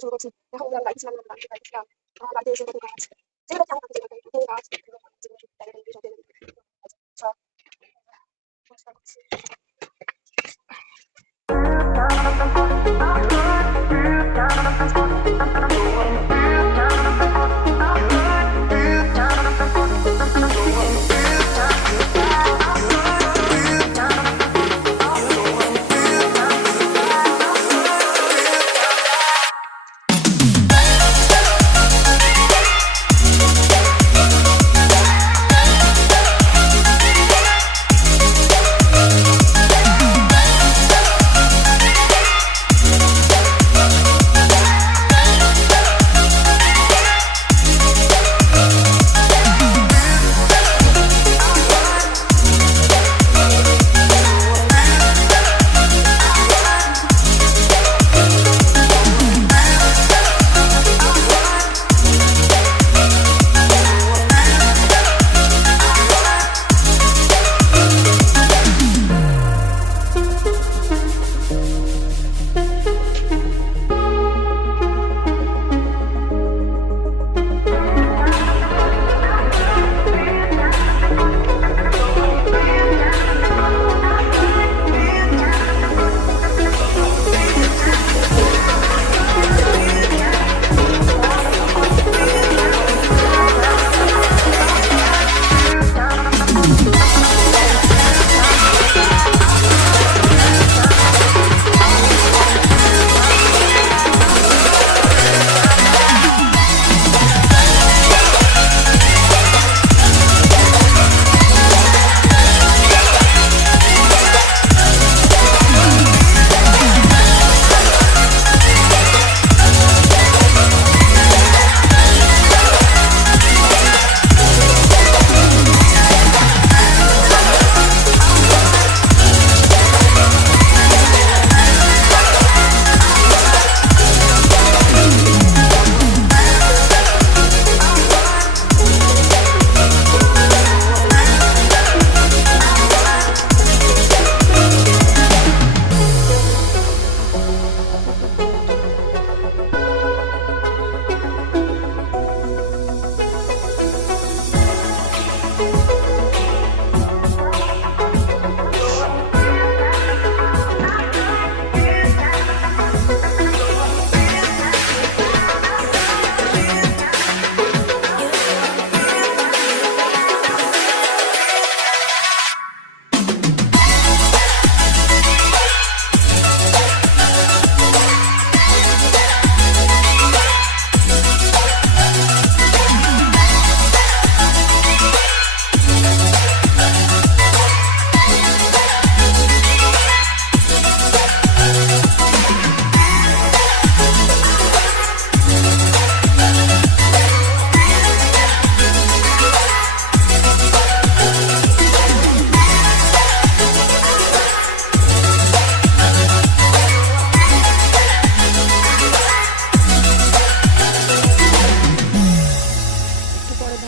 শুরু করছি। এখন বাড়িতে ছিলাম না, বাড়িতে ছিলাম। আমার বাড়িতে এসে দেখি গাছ। যেগুলো কেমন থাকে যেগুলো এই গাছ যেগুলো জায়গাটা বিষয় আচ্ছা পরিষ্কার করছি।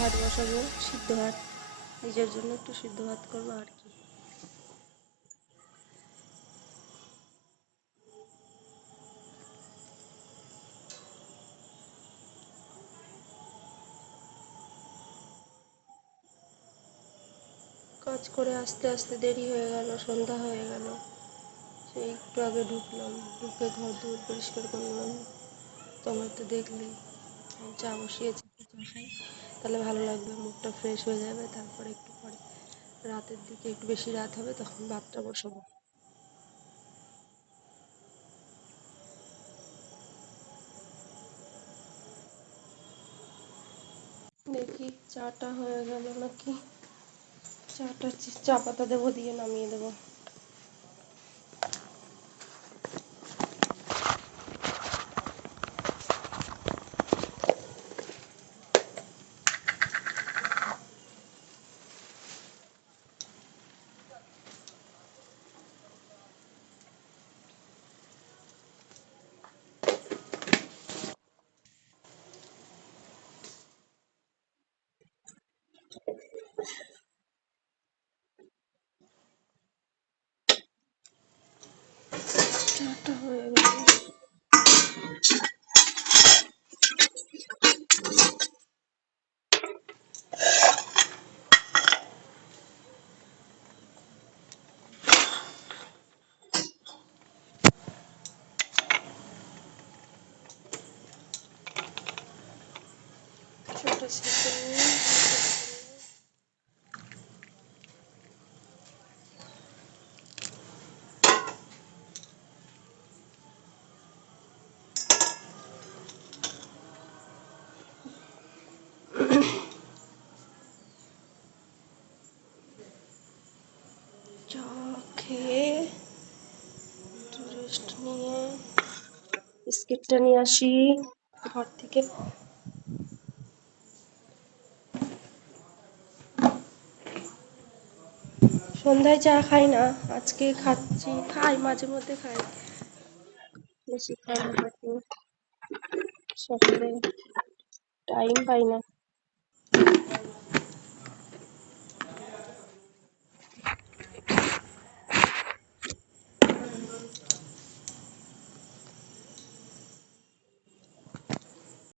ভাত বসাবো, সিদ্ধ ভাত, নিজের জন্য একটু সিদ্ধ ভাত করবো আর কি। কাজ করে আস্তে আস্তে দেরি হয়ে গেল, সন্ধ্যা হয়ে গেল। সেই একটু আগে ঢুকলাম, ঢুকে ঘর দুয়ার পরিষ্কার করলাম। তোমরা তো দেখলেই। চা বসিয়েছি, চা খাই, তাহলে ভালো লাগবে, মুখটা ফ্রেশ হয়ে যাবে। তারপরে একটু পরে রাতের দিকে একটু বেশি রাত হবে, তখন ভাতটা বসাবো। দেখি চাটা হয়ে গেল নাকি। চাটা চা পাতা দেবো, দিয়ে নামিয়ে দেবো। বিস্কিটটা নিয়ে আসি ঘর থেকে। সন্ধ্যায় চা খাই না, আজকে খাচ্ছি, খাই মাঝে মধ্যে খাই, বেশি খাই না। সকালে টাইম পাই না।